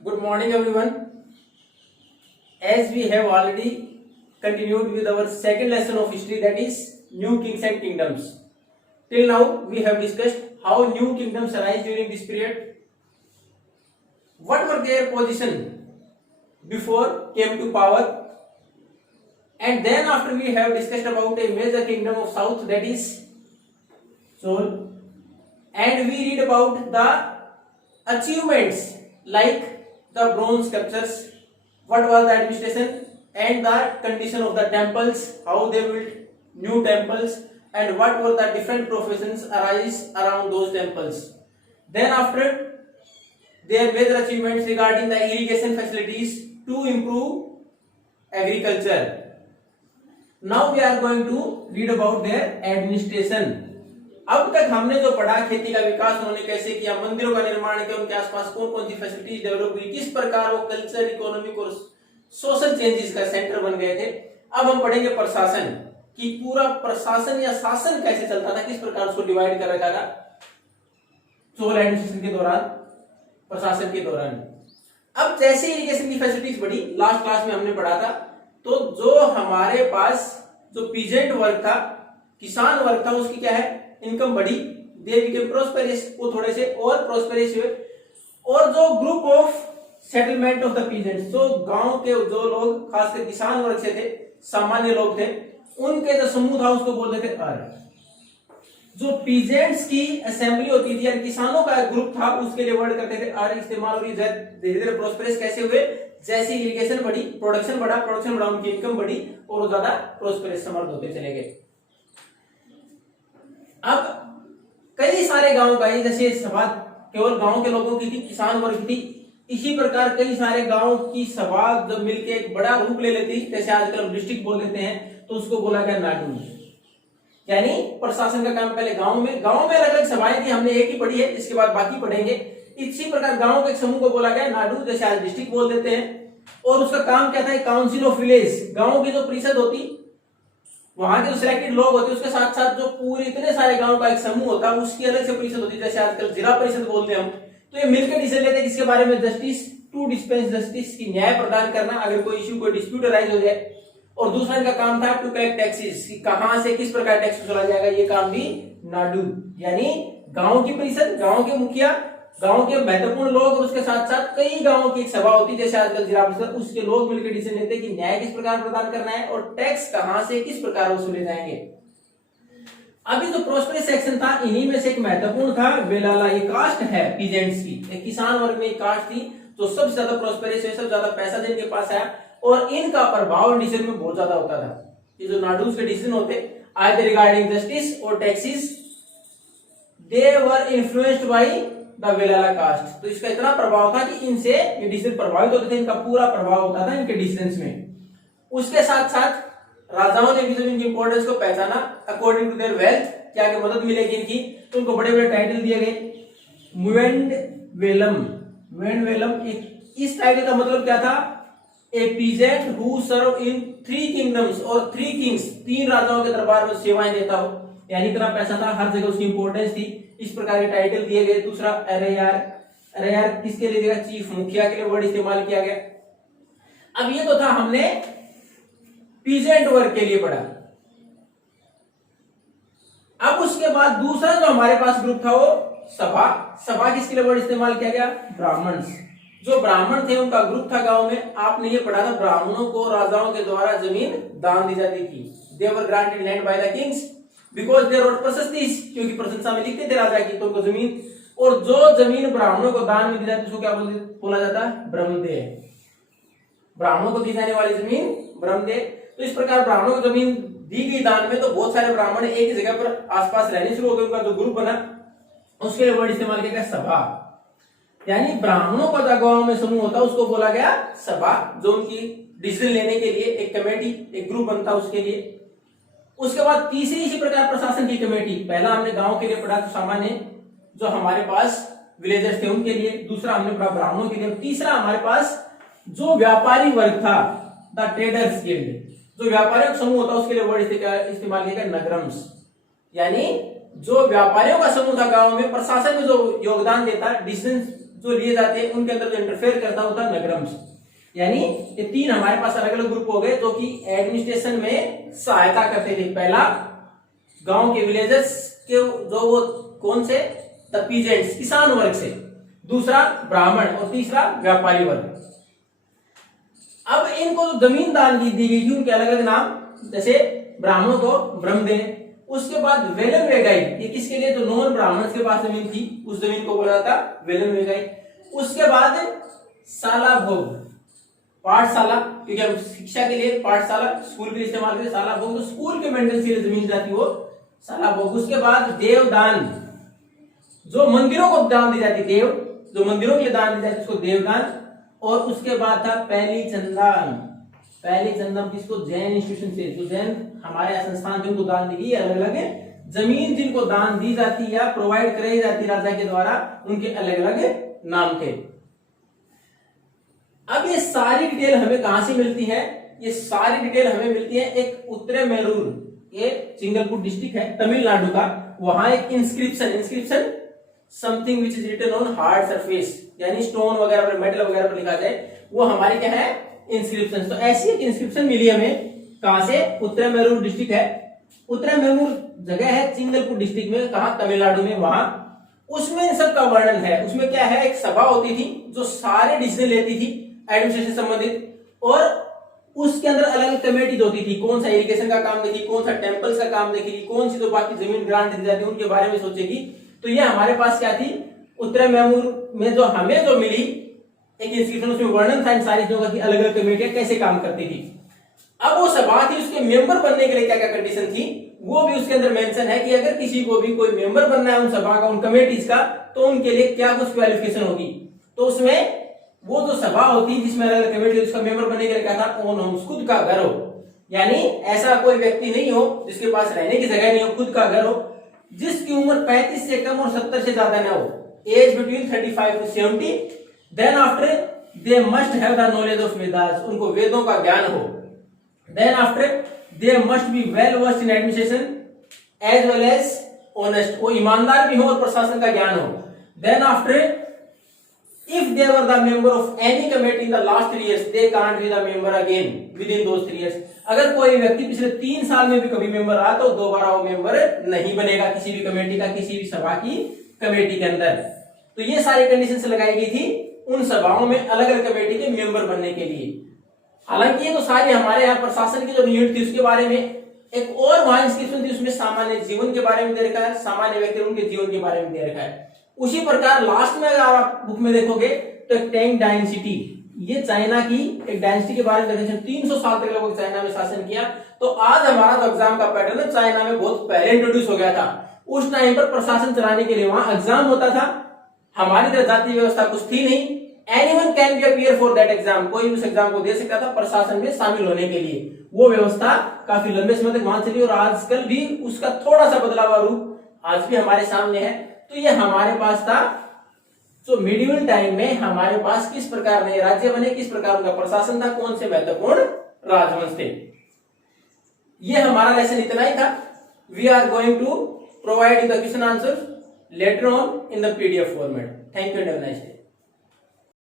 Good morning, everyone. As we have already continued with our second lesson of history, that is new kings and kingdoms. Till now, we have discussed how new kingdoms arise during this period, what were their position before came to power, and then after we have discussed about a major kingdom of south, that is Seoul, and we read about the achievements like the bronze sculptures, what was the administration and the condition of the temples, how they built new temples, and what were the different professions arise around those temples. Then after, their major achievements regarding the irrigation facilities to improve agriculture. Now we are going to read about their administration. अब तक हमने जो पढ़ा, खेती का विकास उन्होंने कैसे किया, मंदिरों का निर्माण किया, उनके आसपास कौन कौन सी फैसिलिटीज डेवलप हुई, किस प्रकार वो कल्चर, इकोनॉमिक और सोशल चेंजेस का सेंटर बन गए थे. अब हम पढ़ेंगे प्रशासन कि पूरा प्रशासन या शासन कैसे चलता था, किस प्रकार उसको डिवाइड कर रखा था चोल एडमिनिस्ट्रेशन के दौरान, प्रशासन के दौरान. अब जैसे इरिगेशन की फैसिलिटीज बढ़ी, लास्ट क्लास में हमने पढ़ा था, तो जो हमारे पास जो पीजेंट वर्ग था, किसान वर्ग था, उसकी क्या है इनकम बढ़ी, दे बिकेम प्रोस्पेरियस, वो थोड़े से और प्रोस्पेरियस हुए. और जो group of settlement of the peasants, जो गांव के जो लोग खासकर किसान वर्ग से थे, सामान्य लोग थे, उनके जो समूह था उसको बोलते थे अर्. जो पीजेंट्स की असेंबली होती थी या किसानों का ग्रुप था, उसके लिए वर्ड करते थे अर् इस्तेमाल. और धीरे धीरे प्रोस्पेरियस कैसे हुए, जैसे इरिगेशन बढ़ी, प्रोडक्शन बढ़ा, उनकी इनकम बढ़ी और वो ज्यादा प्रोस्पेरियस समर्थ होते चले गए. अब कई सारे गांव का, जैसे सभा केवल गांव के लोगों की थी, किसान वर्ग की थी, इसी प्रकार कई सारे गांव की सभा जब मिलकर एक बड़ा रूप ले लेती, जैसे आजकल हम डिस्ट्रिक्ट बोल देते हैं, तो उसको बोला गया नाडू. यानी प्रशासन का काम पहले गांव में अलग अलग सभाएं थी, हमने एक ही पढ़ी है, इसके बाद बाकी पढ़ेंगे. इसी प्रकार गांव के एक समूह को बोला गया नाडू, जैसे आज डिस्ट्रिक्ट बोल देते हैं. और उसका काम क्या था, काउंसिल ऑफ विलेज, गांव की जो परिषद होती, वहां के जो सिलेक्टेड लोग होते, उसके साथ साथ जो पूरे इतने सारे गांव का एक समूह होता, उसकी अलग से परिषद होती, जैसे आजकल जिला परिषद बोलते हैं हम. तो ये मिलकर डिसीजन लेते हैं किसके बारे में, जस्टिस टू डिस्पेंस जस्टिस, की न्याय प्रदान करना अगर कोई इश्यू, कोई डिस्प्यूट अराइज हो जाए. और दूसरा इनका काम था टू कलेक्ट टैक्सेस, कहां से किस प्रकार टैक्स वसूला जाएगा, ये काम भी नाडू. यानी गांव की परिषद, गांव के मुखिया, गांव के महत्वपूर्ण लोग और उसके साथ साथ कई गांवों की एक सभा होती, जैसे आजकल जिला परिषद, उसके लोग मिलकर डिसीजन लेते कि न्याय किस प्रकार प्रदान करना है और टैक्स कहां से किस प्रकार वसूले जाएंगे. अभी जो प्रोस्पेरियस सेक्शन था, इन्हीं में से एक महत्वपूर्ण था वेलाला. ये कास्ट है पीजेंट्स की, एक किसान वर्ग में एक कास्ट थी जो सबसे ज्यादा प्रोस्पेरियस है, सबसे ज्यादा पैसा जिनके पास आया, और इनका प्रभाव डिसीजन में बहुत ज्यादा होता था. ये जो नाडूज के डिसीजन होते, आइदर रिगार्डिंग जस्टिस और taxes, they were influenced by the Vellala caste. तो इसका इतना प्रभाव था कि इनसे ये डिसीजन प्रभावित होते थे, इनका पूरा प्रभाव होता था इनके डिसीजंस में. उसके साथ साथ राजाओं ने भी जब इनकी इंपॉर्टेंस को पहचाना, अकॉर्डिंग टू देयर वेल्थ, क्या आगे मदद मिलेगी इनकी, तो उनको बड़े बड़े टाइटल दिए गए. मुवेंड वेलम, इस टाइटल का मतलब क्या था, a peasant who serve in 3 kingdoms, और 3 किंग्स, 3 राजाओं के दरबार में सेवाएं देता हो. यानी इतना पैसा था, हर जगह उसकी इंपॉर्टेंस थी, इस प्रकार के टाइटल दिए गए. दूसरा अरेयार किसके लिए दिया, चीफ, मुखिया के लिए वर्ड इस्तेमाल किया गया. अब ये तो था हमने पीजेंट वर्ग के लिए पढ़ा. अब उसके बाद दूसरा जो हमारे पास ग्रुप था वो सभा किसके लिए वर्ड इस्तेमाल किया गया, ब्राह्मण्स. जो ब्राह्मण थे उनका ग्रुप था गांव में. आपने ये पढ़ा था, ब्राह्मणों को राजाओं के द्वारा जमीन दान दी जाती थी. They were granted land by the kings because they wrote prashastis, क्योंकि प्रशंसा में लिखते थे राजा की, तो उनको जमीन, और जो जमीन ब्राह्मणों को दान में दी जाती है उसको क्या बोला जाता है, ब्रह्मदेय. ब्राह्मणों को दी जाने वाली जमीन ब्रह्मदेय. तो इस प्रकार ब्राह्मणों को जमीन दी गई दान में, तो बहुत सारे ब्राह्मण एक ही जगह पर आसपास रहने शुरू हो गए. उनका जो ग्रुप बना, उसके लिए वर्ड इस्तेमाल किया गया सभा. यानी ब्राह्मणों का जो गांव में समूह होता उसको बोला गया सभा, जो उनकी डिसीजन लेने के लिए एक कमेटी, एक ग्रुप बनता उसके लिए. उसके बाद तीसरी इसी प्रकार प्रशासन की कमेटी. पहला हमने गांव के लिए पढ़ा, तो सामान्य जो हमारे पास विलेजर्स थे उनके लिए. दूसरा हमने पढ़ा ब्राह्मणों के लिए. तीसरा हमारे पास जो व्यापारी वर्ग था, द ट्रेडर्स गिल्ड, जो व्यापारियों का समूह होता उसके लिए वर्ड इस्तेमाल किया गया नगरम्स. यानी जो व्यापारियों का समूह था गांव में, प्रशासन में जो योगदान देता, डिसीजन जो लिए जाते हैं उनके अंदर जो इंटरफेयर करता होता नगरम्स। यानी ये तीन हमारे पास अलग अलग ग्रुप हो गए जो कि एडमिनिस्ट्रेशन में सहायता करते थे। पहला गांव के विलेजेस के जो वो कौन से द पीजेंट्स किसान वर्ग से, दूसरा ब्राह्मण और तीसरा व्यापारी वर्ग। अब इनको जो जमीन दान दी गई थी उनके अलग अलग नाम, जैसे ब्राह्मणों को ब्रह्मदेव, उसके बाद वेलन वेगाई, ये किसके लिए जो नॉन ब्राह्मण के पास जमीन थी उस जमीन को बोला जाता वेलन वेगाई। उसके बाद साला भोग, पाठशाला, क्योंकि हम शिक्षा के लिए पाठशाला स्कूल के लिए इस्तेमाल करते, साला भोग तो स्कूल के मेंटेनेंस के लिए जमीन जाती वो साला भोग। उसके बाद देवदान, जो मंदिरों को दान दी जाती, देव जो मंदिरों के लिए दान दी जाती उसको देवदान। और उसके बाद था पहली चंदन, पहली चंदन किसको, जैन इंस्टीट्यूशन से, जो जैन हमारे संस्थान थे उनको दान दी गई। अलग अलग जमीन जिनको दान दी जाती या प्रोवाइड कराई जाती राजा के द्वारा उनके अलग अलग नाम थे। अब ये सारी डिटेल हमें कहां से मिलती है, ये सारी डिटेल हमें मिलती है एक उत्तरेमेरूर, ये चिंगलपुर डिस्ट्रिक्ट है तमिलनाडु का, वहां एक inscription something which is written on hard surface, यानी स्टोन वगैरह पर, मेटल वगैरह पर लिखा जाए, वो हमारी क्या है इंस्क्रिप्शन। तो ऐसी एक इंस्क्रिप्शन मिली हमें कहां से, उत्तरेमेरूर डिस्ट्रिक्ट है, उत्तरेमेरूर जगह है चिंगलपुर डिस्ट्रिक्ट में, कहा तमिलनाडु में, वहां उसमें सबका वर्णन है। उसमें क्या है, एक सभा होती थी जो सारे डिसीजन लेती थी एडमिनिस्ट्रेशन संबंधित, और उसके अंदर अलग अलग कमेटीज होती थी, कौन सा इरिगेशन का काम देखेगी, कौन सा टेम्पल्स का काम देखेगी, कौन सी तो बाकी जमीन ग्रांट दी जाती है उनके बारे में सोचेगी। तो ये हमारे पास क्या थी, उत्तरेमेरूर में जो हमें जो मिली एक इंस्क्रिप्शन, उसमें वर्णन था इन सारी चीजों का, अलग अलग कमेटियां कैसे काम करती थी। अब वो सभा थी, उसके मेंबर बनने के लिए क्या क्या कंडीशन थी वो भी उसके अंदर मेंशन है कि अगर किसी को भी कोई मेंबर बनना है उन सभा का, उन कमेटीज का, तो उनके लिए क्या कुछ क्वालिफिकेशन होगी। तो उसमें वो जो सभा होती जिसमें अलग अलग कमेटी, उसका मेंबर बनने के लिए क्या था, ओन होम्स, खुद का घर हो, यानी ऐसा कोई व्यक्ति नहीं हो जिसके पास रहने की जगह नहीं हो, खुद का घर हो, जिसकी उम्र 35 से कम और 70 से ज्यादा ना हो, age between 35 to 70, then after they must have the knowledge of Vedas, उनको वेदों का ज्ञान हो, then after they must be well versed in administration as well as honest, वो ईमानदार भी हो और प्रशासन का ज्ञान हो, then after if they were the member of any committee in the last 3 years they can't be the member again within those 3 years, अगर कोई व्यक्ति पिछले 3 साल में भी कभी मेंबर रहा तो दोबारा वो मेंबर नहीं बनेगा किसी भी कमेटी का, किसी भी सभा की कमेटी के अंदर। तो ये सारी कंडीशंस लगाई गई थी उन सभाओं में अलग अलग कमेटी के मेंबर बनने के लिए। हालांकि ये तो सारी हमारे यहाँ प्रशासन की जो यूनिट थी उसके बारे में, एक और वहां इंस्क्रिप्शन थी उसमें सामान्य जीवन के बारे में दे रखा है, सामान्य व्यक्ति उनके जीवन के बारे में दे रखा है। उसी प्रकार लास्ट में अगर आप बुक में देखोगे तो एक टैंग डायनेसिटी, ये चाइना की एक डायनेसिटी के बारे में 300 साल तक लोगों चाइना में शासन किया। तो आज हमारा जो एग्जाम का पैटर्न है चाइना में बहुत पहले इंट्रोड्यूस हो गया था, उस टाइम पर प्रशासन चलाने के लिए वहां एग्जाम होता था, हमारी तरह जाति व्यवस्था कुछ थी नहीं, anyone can be appear for that exam, कोई उस एग्जाम को दे सकता था प्रशासन में शामिल होने के लिए। वो व्यवस्था काफी लंबे समय तक वहां चली और आजकल भी उसका थोड़ा सा बदलाव रूप आज भी हमारे सामने है। तो ये हमारे पास था जो मिडिवल टाइम में हमारे पास किस प्रकार नए राज्य बने, किस प्रकार उनका प्रशासन था, कौन से महत्वपूर्ण राजवंश थे। ये हमारा लेसन इतना ही था। We are going to provide the question answer later on in the PDF format. Thank you and have a nice day.